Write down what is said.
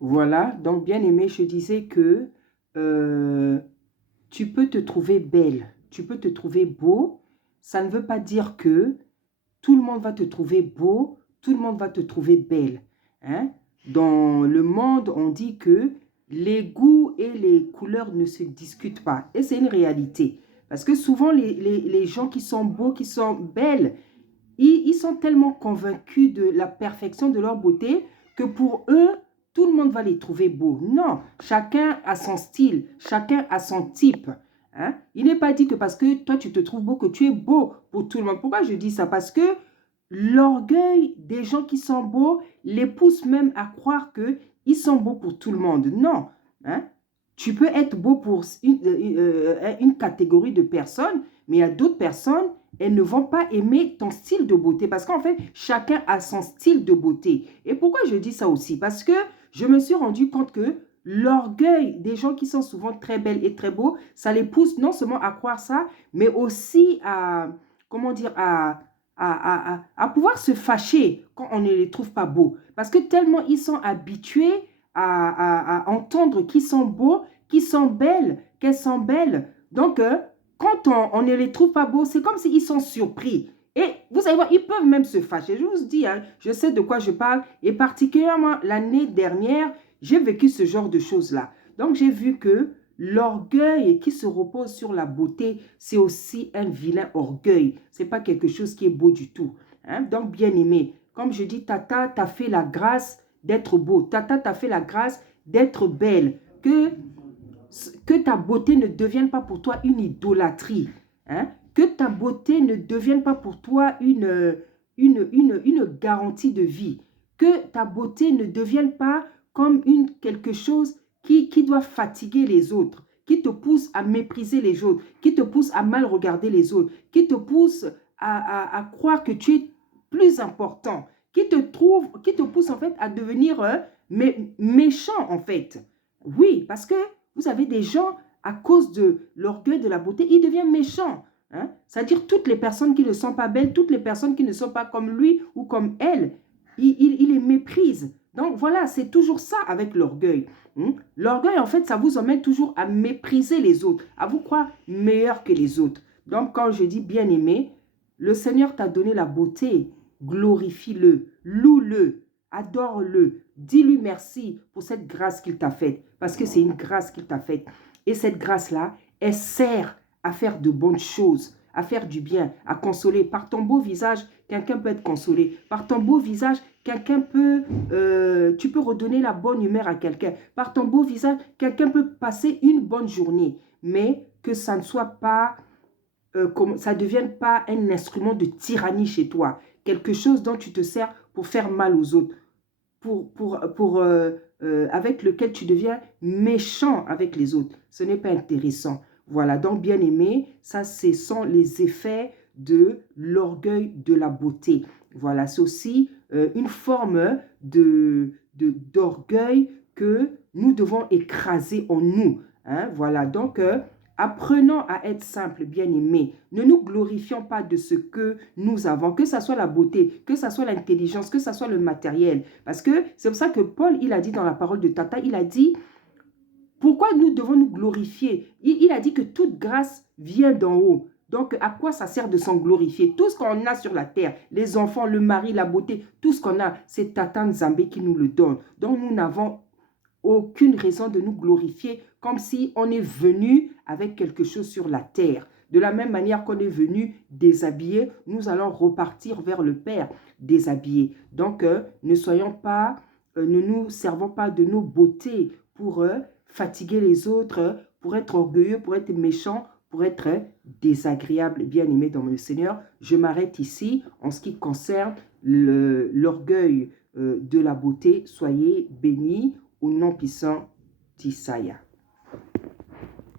Voilà, donc bien aimé, je disais que euh, tu peux te trouver belle, tu peux te trouver beau. Ça ne veut pas dire que tout le monde va te trouver beau, tout le monde va te trouver belle. Hein? Dans le monde, on dit que les goûts et les couleurs ne se discutent pas. Et c'est une réalité. Parce que souvent, les gens qui sont beaux, qui sont belles, ils sont tellement convaincus de la perfection de leur beauté que pour eux, tout le monde va les trouver beaux. Non, chacun a son style, chacun a son type. Hein? Il n'est pas dit que parce que toi, tu te trouves beau, que tu es beau pour tout le monde. Pourquoi je dis ça? Parce que l'orgueil des gens qui sont beaux les pousse même à croire qu'ils sont beaux pour tout le monde. Non. Hein? Tu peux être beau pour une catégorie de personnes, mais il y a d'autres personnes, elles ne vont pas aimer ton style de beauté parce qu'en fait, chacun a son style de beauté. Et pourquoi je dis ça aussi? Parce que je me suis rendu compte que l'orgueil des gens qui sont souvent très belles et très beaux, ça les pousse non seulement à croire ça, mais aussi à, comment dire, à pouvoir se fâcher quand on ne les trouve pas beaux. Parce que tellement ils sont habitués à entendre qu'ils sont beaux, qu'ils sont belles, qu'elles sont belles. Donc, quand on ne les trouve pas beaux, c'est comme s'ils sont surpris. Et vous allez voir, ils peuvent même se fâcher. Je vous dis, hein, je sais de quoi je parle. Et particulièrement l'année dernière, j'ai vécu ce genre de choses-là. Donc, j'ai vu que l'orgueil qui se repose sur la beauté, c'est aussi un vilain orgueil. Ce n'est pas quelque chose qui est beau du tout. Hein? Donc, bien aimé, comme je dis, Tata t'a fait la grâce d'être beau. Tata t'a fait la grâce d'être belle. Que ta beauté ne devienne pas pour toi une idolâtrie. Hein? Que ta beauté ne devienne pas pour toi une garantie de vie. Que ta beauté ne devienne pas comme quelque chose qui doit fatiguer les autres, qui te pousse à mépriser les autres, qui te pousse à mal regarder les autres, qui te pousse à croire que tu es plus important, qui te pousse en fait à devenir méchant en fait. Oui, parce que vous avez des gens, à cause de l'orgueil de la beauté, ils deviennent méchants. Hein? C'est-à-dire toutes les personnes qui ne sont pas belles, toutes les personnes qui ne sont pas comme lui ou comme elle, il les méprise. Donc voilà, c'est toujours ça avec l'orgueil. Hein? L'orgueil, en fait, ça vous emmène toujours à mépriser les autres, à vous croire meilleur que les autres. Donc quand je dis bien-aimé, le Seigneur t'a donné la beauté, glorifie-le, loue-le, adore-le, dis-lui merci pour cette grâce qu'il t'a faite, parce que c'est une grâce qu'il t'a faite. Et cette grâce-là, elle sert à faire de bonnes choses, à faire du bien, à consoler. Par ton beau visage, quelqu'un peut être consolé. Par ton beau visage, tu peux redonner la bonne humeur à quelqu'un. Par ton beau visage, quelqu'un peut passer une bonne journée. Mais que ça ne soit pas, ça ne devienne pas un instrument de tyrannie chez toi. Quelque chose dont tu te sers pour faire mal aux autres. Avec lequel tu deviens méchant avec les autres. Ce n'est pas intéressant. Voilà, donc bien aimé, ça, ce sont les effets de l'orgueil de la beauté. Voilà, c'est aussi une forme d'orgueil que nous devons écraser en nous. Hein? Voilà, donc apprenons à être simples, bien-aimés. Ne nous glorifions pas de ce que nous avons, que ce soit la beauté, que ce soit l'intelligence, que ce soit le matériel. Parce que c'est pour ça que Paul, il a dit dans la parole de Tata, il a dit, pourquoi nous devons nous glorifier? Il a dit que toute grâce vient d'en haut. Donc, à quoi ça sert de s'en glorifier? Tout ce qu'on a sur la terre, les enfants, le mari, la beauté, tout ce qu'on a, c'est Tata Nzambé qui nous le donne. Donc, nous n'avons aucune raison de nous glorifier comme si on est venu avec quelque chose sur la terre. De la même manière qu'on est venu déshabillé, nous allons repartir vers le Père déshabillé. Donc, ne nous servons pas de nos beautés pour fatiguer les autres, pour être orgueilleux, pour être méchant, pour être désagréable, bien-aimé dans le Seigneur. Je m'arrête ici en ce qui concerne l'orgueil de la beauté. Soyez bénis au nom puissant d'Issaïa.